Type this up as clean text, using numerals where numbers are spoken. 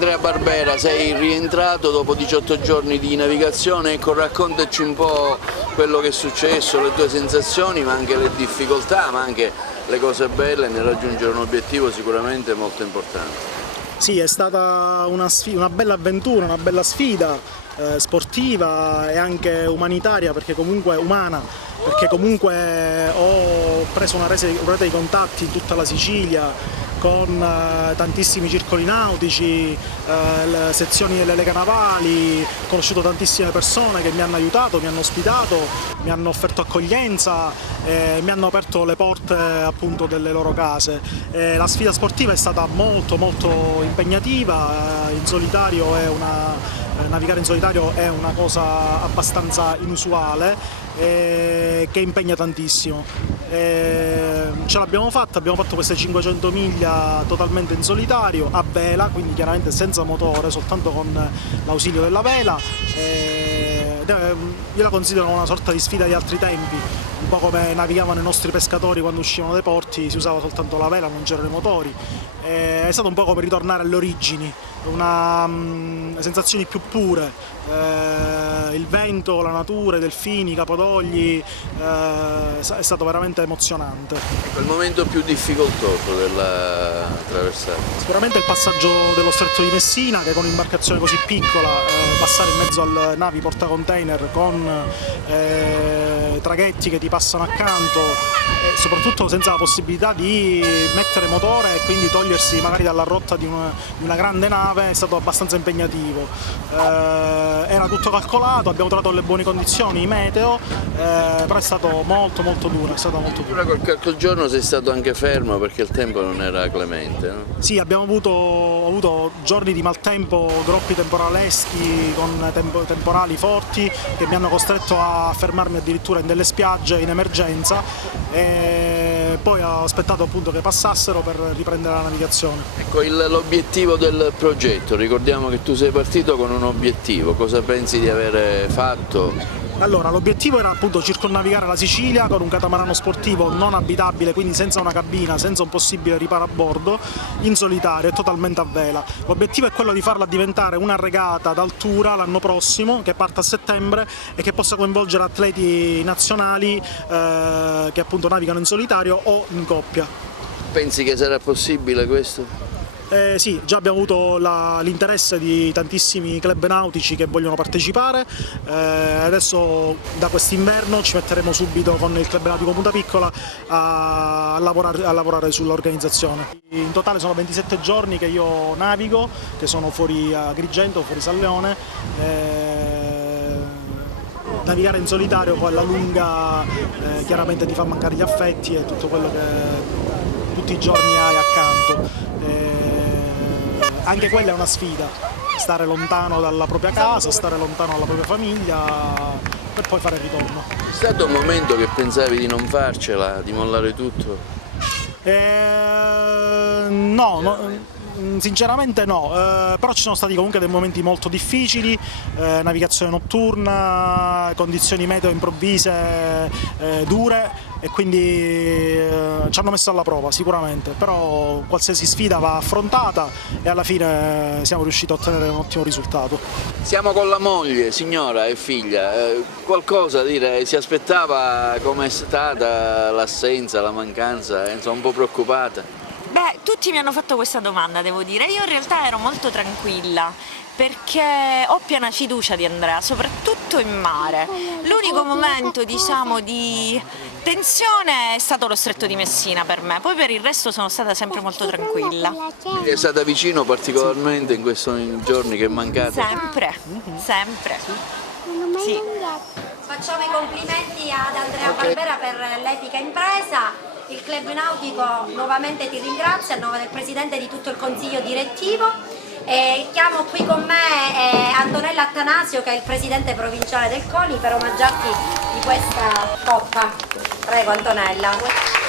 Andrea Barbera, sei rientrato dopo 18 giorni di navigazione, ecco, raccontaci un po' quello che è successo, le tue sensazioni, ma anche le difficoltà, ma anche le cose belle nel raggiungere un obiettivo sicuramente molto importante. Sì, è stata una bella avventura, una bella sfida sportiva e anche umanitaria, perché comunque umana, perché comunque ho preso una rete di contatti in tutta la Sicilia con tantissimi circoli nautici, le sezioni delle leghe navali, ho conosciuto tantissime persone che mi hanno aiutato, mi hanno ospitato, mi hanno offerto accoglienza, mi hanno aperto le porte appunto delle loro case. La sfida sportiva è stata molto impegnativa, in solitario navigare in solitario è una cosa abbastanza inusuale che impegna tantissimo. Ce l'abbiamo fatta, abbiamo fatto queste 500 miglia totalmente in solitario, a vela, quindi chiaramente senza motore, soltanto con l'ausilio della vela. Io la considero una sorta di sfida di altri tempi, un po' come navigavano i nostri pescatori quando uscivano dai porti, si usava soltanto la vela, non c'erano i motori. È stato un po' come ritornare alle origini, sensazioni più pure, il vento, la natura, i delfini, i capodogli, è stato veramente emozionante. Ecco, il momento più difficoltoso della traversata? Sicuramente il passaggio dello Stretto di Messina, che con un'imbarcazione così piccola, passare in mezzo alle navi portacontainer con traghetti che ti passano accanto e soprattutto senza la possibilità di mettere motore e quindi togliersi magari dalla rotta di una grande nave, è stato abbastanza impegnativo. Era tutto calcolato, abbiamo trovato le buone condizioni, meteo, però è stato molto duro, è stato molto duro. Quel giorno sei stato anche fermo perché il tempo non era clemente, no? Sì, ho avuto giorni di maltempo, groppi temporaleschi con temporali forti che mi hanno costretto a fermarmi addirittura in delle spiagge in emergenza e poi ho aspettato appunto che passassero per riprendere la navigazione. Ecco, l'obiettivo del progetto, ricordiamo che tu sei partito con un obiettivo, cosa pensi di avere fatto? Allora, l'obiettivo era appunto circonnavigare la Sicilia con un catamarano sportivo non abitabile, quindi senza una cabina, senza un possibile riparo a bordo, in solitario e totalmente a vela. L'obiettivo è quello di farla diventare una regata d'altura l'anno prossimo, che parte a settembre e che possa coinvolgere atleti nazionali che appunto navigano in solitario o in coppia. Pensi che sarà possibile questo? Sì, già abbiamo avuto l'interesse di tantissimi club nautici che vogliono partecipare, adesso da quest'inverno ci metteremo subito con il Club Nautico Punta Piccola a lavorare sull'organizzazione. In totale sono 27 giorni che io navigo, che sono fuori Agrigento, fuori San Leone. Navigare in solitario poi alla lunga chiaramente ti fa mancare gli affetti e tutto quello che tutti i giorni hai accanto. Anche quella è una sfida, stare lontano dalla propria casa, stare lontano dalla propria famiglia per poi fare il ritorno. È stato un momento che pensavi di non farcela, di mollare tutto? Sinceramente no, però ci sono stati comunque dei momenti molto difficili, navigazione notturna, condizioni meteo improvvise, dure e quindi ci hanno messo alla prova sicuramente, però qualsiasi sfida va affrontata e alla fine siamo riusciti a ottenere un ottimo risultato. Siamo con la moglie, signora e figlia, qualcosa a dire, si aspettava com'è stata l'assenza, la mancanza, insomma un po' preoccupata? Beh, tutti mi hanno fatto questa domanda, devo dire. Io in realtà ero molto tranquilla perché ho piena fiducia di Andrea, soprattutto in mare. L'unico momento, diciamo, di tensione è stato lo Stretto di Messina per me, poi per il resto sono stata sempre molto tranquilla. È stata vicino particolarmente in questi giorni che è mancata? Sempre, sempre. Sì. Facciamo i complimenti ad Andrea Barbera per l'epica impresa. Il Club Nautico nuovamente ti ringrazia a nome del Presidente e di tutto il Consiglio direttivo. Chiamo qui con me Antonella Attanasio, che è il Presidente provinciale del CONI, per omaggiarti di questa coppa. Prego Antonella.